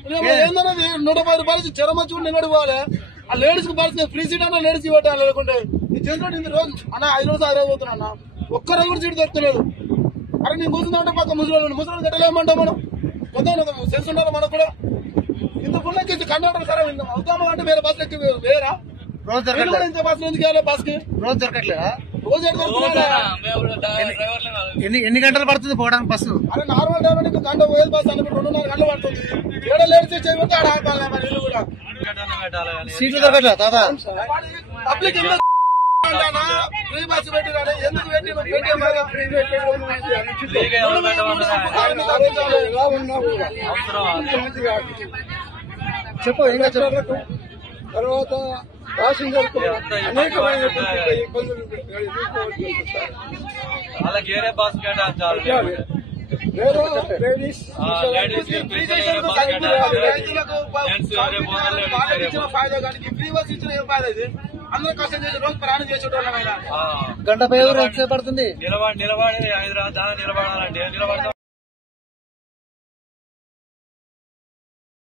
ఏందన్నా 110 రూపాయలు జ్వరం వచ్చి నిన్నడు పోవాలి. ఆ లేడీస్ కి పరిస్థితి ఫ్రీ సీట్ అన్నా లేడీస్ కి పెట్టాలి. లేకుంటే ఈ చేతిలో ఇంత రోజు అన్న 5 రోజులు 6 రోజులు పోతున్నా అన్న, ఒక్కరోజు కూడా సీట్ దొరకలేదు. అరే నేను కూర్చుందంటే పక్క ముసలి కట్టలేమంటాం మనం. కొంత సెన్స్ ఉండాలి మనకు కూడా. ఇంత ఫుల్ ఎక్కి కండక్టర్ సరే అవుతామా అంటే వేరే బస్సు ఎక్కి వేరా రోజు దొరకట్లేదు. ఇంత బస్సు ఎందుకు వెళ్ళాలి? బస్ కి రోజు దొరకట్లేదా? రోజు ఎన్ని గంటలు పడుతుంది పోవడానికి బస్సు? అరే నార్మల్ టైం ఇంకా గంట పోయేది బస్సు అనుకుంటే 2.5 గంటలు పడుతుంది. ఏడో లేడీస్ చేయబట్టి ఆడ ఆపాలి మరి ఇల్లు కూడా. సీట్లు దొరకట్లేదు దాదా. పబ్లిక్ ఫ్రీ బస్సు పెట్టినా ఎందుకు పెట్టి చెప్పు ఇంకా చెప్పు. తర్వాత ప్యాసింజర్ అనేకమైన ఇబ్బందులు వాళ్ళకి వేరే బస్ కేటాయించాలి. అందరూ కష్టం చేసి రోజు ప్రయాణం చేసేటోళ్ళం. గంట పై ఎంత పడుతుంది? నిలబడి హైదరాబాద్ నిలబడాలంటే నిలబడతాం.